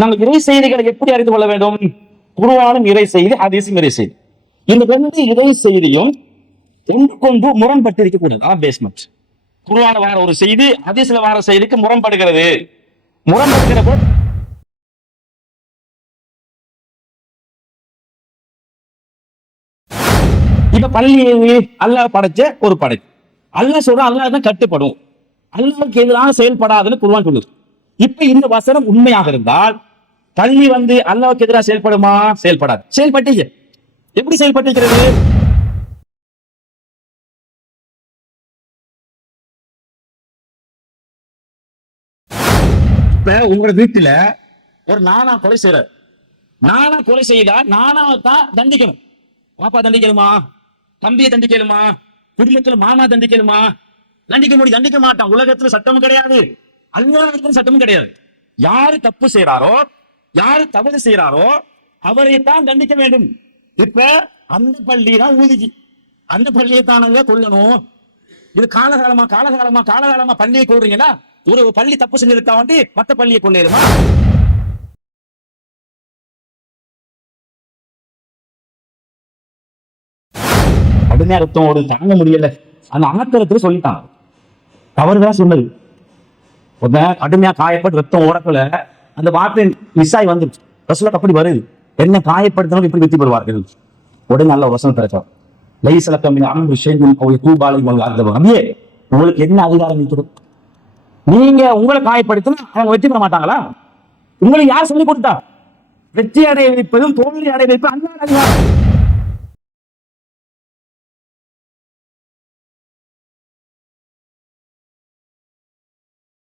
நம்ம இறை செய்திகளை எப்படி அறிந்து கொள்ள வேண்டும்? குருவானும் இறை செய்தி ஹதீஸும் இறை செய்தி. இந்த ரெண்டு இறை செய்தியும் ஒன்றுக்கொன்று முரண்பட்டு இருக்கக்கூடாது. அதான் பேஸ்மெண்ட் குருவான வார ஒரு செய்தி ஹதீஸ்ல வார செய்திக்கு முரண்படுகிறது. முரண்படுகிற போது இப்ப பள்ளி அல்லாஹ் படைச்ச ஒரு படை அல்லாஹ் சொல்ற அல்லாஹ் தான் கட்டுப்படும். அல்லாவுக்கு எதிராக செயல்படாதுன்னு குருவான் சொல்லுது. இப்ப இந்த வசனம் உண்மையாக இருந்தால் பள்ளி வந்து அல்லாஹ்வுக்கு எதிராக செயல்படுமா? செயல்படாது. செயல்பட்டீங்க. எப்படி செயல்பட்டிருக்கிறது? இப்ப உங்களோட வீட்டுல ஒரு நானா கொலை செய்யறாரு நானா கொலை செய்தா? நானாவை தான் தண்டிக்கணும். பாப்பா தண்டிக்கணுமா? தம்பியை தண்டிக்கணுமா? குடும்பத்துல மாமா தண்டிக்கணுமா? தண்டிக்க முடியும். தண்டிக்க மாட்டான். உலகத்துல சட்டமும் கிடையாது. அல்லாஹ்விடத்துல சட்டமும் கிடையாது. யாரு தப்பு செய்யறாரோ யாரு தவறு செய்யறாரோ அவரை தான் தண்டிக்க வேண்டும். இப்ப அந்த பள்ளி தான் ஊதிக்கு அந்த பள்ளியை தானங்க கொல்லணும். இது காலகாலமா காலகாலமா காலகாலமா பள்ளியை கொள்றீங்கன்னா ஒரு பள்ளி தப்பு செஞ்சிருக்கா வந்து மற்ற பள்ளியை கொள்ளையிடுமா கடுமையா ரத்தம் ஒரு தாங்க முடியல. அந்த ஆத்திரத்துல சொல்லிட்டான். தவறுதான் சொன்னது. ஒருத்தன் கடுமையா காயப்பட்டு ரத்தம் ஓடக்குள்ள அந்த வார்த்தை மிஸ் ஆகி வந்துருச்சு ரசூலுக்கு அப்படி வருது. என்ன காயப்படுத்தினாலும் இப்படி வெற்றி பெறுவார்கள். உடனே நல்ல வசனம் கிடைச்சோம் லைசலக்கம் அன்பு ஷேகும் அவங்க தூபாலை அர்த்தம் அப்படியே உங்களுக்கு என்ன அதிகாரம் இருக்குது நீங்க உங்களை காயப்படுத்தினா அவங்க வெற்றி பெற மாட்டாங்களா? உங்களுக்கு யார் சொல்லி கொடுத்தா? வெற்றி அடைய வைப்பதும் தோல்வி அடைய வைப்பதும் அல்லாஹ் அதிகாரம்